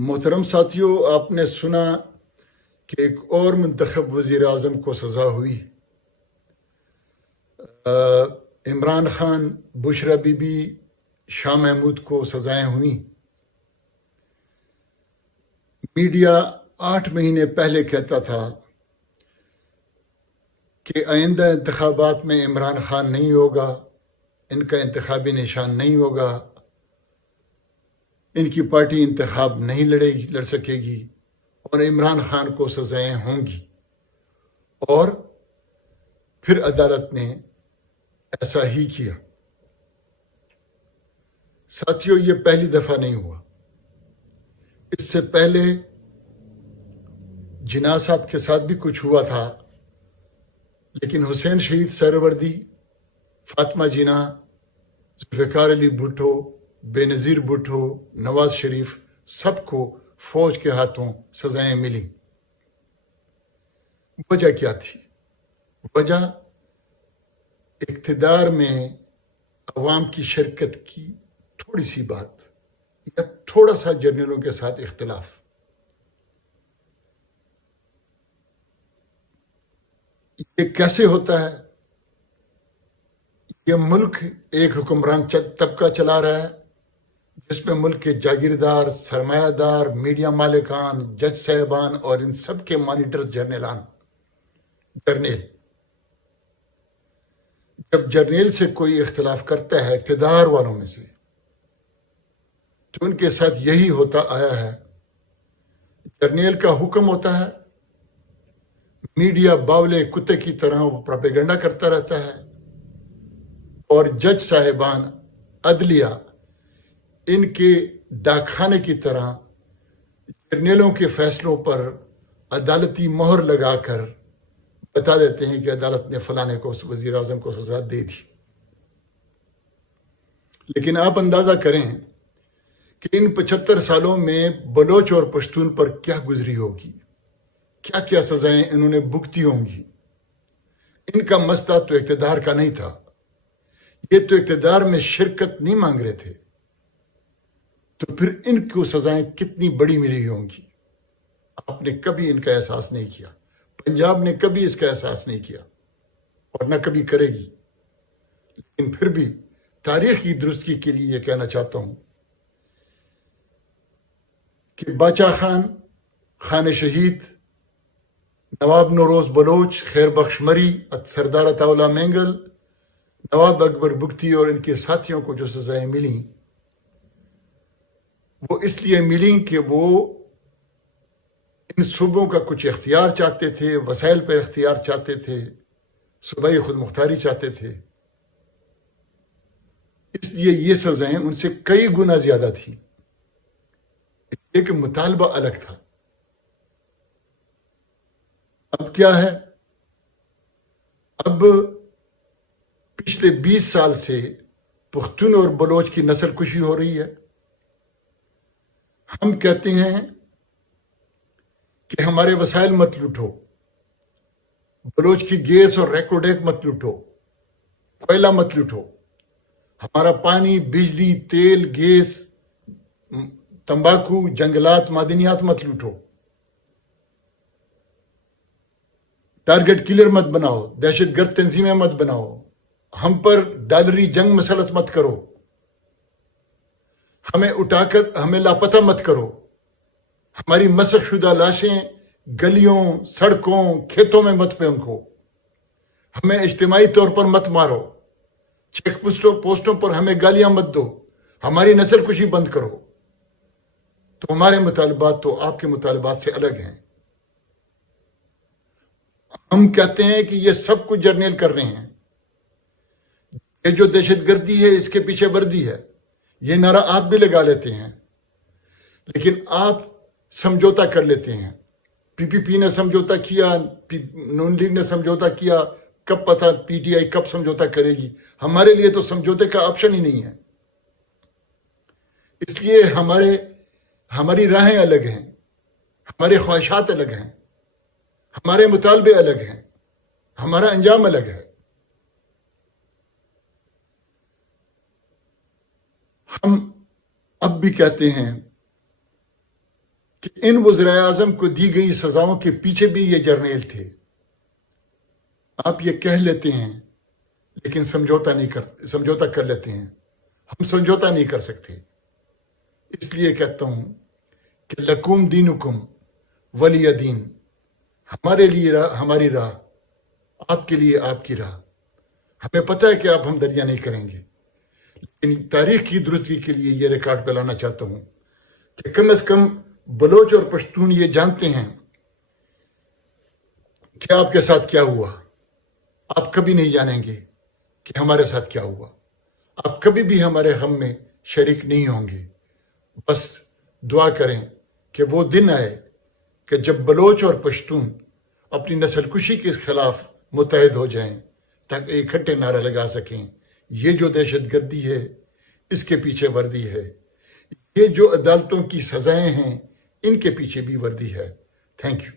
मोहतरम साथियों, आपने सुना कि एक और मुंतखब वज़ीर आज़म को सज़ा हुई। इमरान खान, बुशरा बीबी, शाह महमूद को सज़ाएं हुई। मीडिया 8 महीने पहले कहता था कि आइंदा इंतखाबात में इमरान खान नहीं होगा, इनका इंतखाबी निशान नहीं होगा, इनकी पार्टी इंतखाब नहीं लड़ सकेगी और इमरान खान को सजाएं होंगी। और फिर अदालत ने ऐसा ही किया। साथियों, ये पहली दफा नहीं हुआ। इससे पहले जिन्ना साहब के साथ भी कुछ हुआ था, लेकिन हुसैन शहीद सहरवर्दी, फातिमा जिन्ना, जुल्फ़िकार अली भुट्टो, बेनज़ीर भुट्टो, नवाज शरीफ, सबको फौज के हाथों सजाएं मिली। वजह क्या थी? वजह इक़्तिदार में अवाम की शिरकत की थोड़ी सी बात या थोड़ा सा जर्नलों के साथ इख्तिलाफ। ये कैसे होता है? ये मुल्क एक हुक्मरान तबका चला रहा है जिसमें मुल्क के जागीरदार, सरमायादार, मीडिया मालिकान, जज साहबान और इन सब के मॉनिटर्स जर्नल जब जर्नल से कोई इख्तिलाफ करता है इक़्तिदार वालों में से, तो उनके साथ यही होता आया है। जर्नल का हुक्म होता है, मीडिया बावले कुत्ते की तरह वो प्रोपेगेंडा करता रहता है और जज साहिबान, अदलिया इनके डाकखाने की तरह जर्नलों के फैसलों पर अदालती मोहर लगाकर बता देते हैं कि अदालत ने फलाने को, वजीर आजम को सजा दे दी। लेकिन आप अंदाजा करें कि इन 75 सालों में बलोच और पश्तून पर क्या गुजरी होगी, क्या क्या सजाएं इन्होंने भुगती होंगी। इनका मसला तो इक़्तिदार का नहीं था, ये तो इक़्तिदार में शिरकत नहीं मांग रहे थे, तो फिर इनको सजाएं कितनी बड़ी मिली होंगी। आपने कभी इनका एहसास नहीं किया, पंजाब ने कभी इसका एहसास नहीं किया और न कभी करेगी। लेकिन फिर भी तारीख की दुरुस्ती के लिए यह कहना चाहता हूं कि बाचा खान, खान शहीद, नवाब नौरोज बलोच, खैर बख्श मरी, सरदार अताउल्ला मेंगल, नवाब अकबर बुगटी और इनके साथियों को जो सजाएं मिली, वो इसलिए मिली कि वो इन सूबों का कुछ इख्तियार चाहते थे, वसाइल पर इख्तियार चाहते थे, सूबाई खुद मुख्तारी चाहते थे। इसलिए ये सजाएं उनसे कई गुना ज्यादा थी, इसलिए कि मुतालबा अलग था। अब क्या है? अब पिछले 20 साल से पुख्तून और बलोच की नस्ल कुशी हो रही है। हम कहते हैं कि हमारे वसाइल मत लूटो, बलोच की गैस और रेकोडेक मत लूटो, कोयला मत लूटो, हमारा पानी, बिजली, तेल, गैस, तंबाकू, जंगलात, मादनियात मत लूटो, टारगेट किलर मत बनाओ, दहशतगर्द तंजीमें मत बनाओ, हम पर डॉलरी जंग मसलत मत करो, हमें उठाकर हमें लापता मत करो, हमारी मसख शुदा लाशें गलियों, सड़कों, खेतों में मत फेंको, हमें इज्तिमाई तौर पर मत मारो, चेक पोस्टों पर हमें गालियां मत दो, हमारी नस्ल कुशी बंद करो। तो हमारे मुतालबात तो आपके मुतालबात से अलग हैं। हम कहते हैं कि ये सब कुछ जर्नल कर रहे हैं, ये जो दहशतगर्दी है इसके पीछे वर्दी है, ये नारा आप भी लगा लेते हैं, लेकिन आप समझौता कर लेते हैं। पीपीपी ने समझौता किया, नून लीग ने समझौता किया, कब पता पीटीआई कब समझौता करेगी। हमारे लिए तो समझौते का ऑप्शन ही नहीं है। इसलिए हमारी राहें अलग हैं, हमारे ख्वाहिशात अलग हैं, हमारे मुतालबे अलग हैं, हमारा अंजाम अलग है। हम अब भी कहते हैं کہ ان وزراء اعظم کو دی گئی سزاؤں کے پیچھے بھی یہ جرنیل تھے. آپ یہ کہہ لیتے ہیں لیکن سمجھوتا کر لیتے ہیں. ہم سمجھوتا نہیں کر سکتے. اس لیے کہتا ہوں کہ لکم دینکم ولی دین. ہمارے لیے ہماری راہ، آپ کے لیے آپ کی راہ. ہمیں پتہ ہے کہ آپ ہمدردیاں نہیں کریں گے، لیکن تاریخ کی درستگی کے لیے یہ ریکارڈ پہ لانا چاہتا ہوں کہ کم از کم بلوچ اور پشتون یہ جانتے ہیں کہ آپ کے ساتھ کیا ہوا. آپ کبھی نہیں جانیں گے کہ ہمارے ساتھ کیا ہوا. آپ کبھی بھی ہمارے غم میں شریک نہیں ہوں گے. بس دعا کریں کہ وہ دن آئے کہ جب بلوچ اور پشتون اپنی نسل کشی کے خلاف متحد ہو جائیں تاکہ اکٹھے نعرہ لگا سکیں یہ جو دہشت گردی ہے اس کے پیچھے وردی ہے، یہ جو عدالتوں کی سزائیں ہیں ان کے پیچھے بھی وردی ہے. Thank you.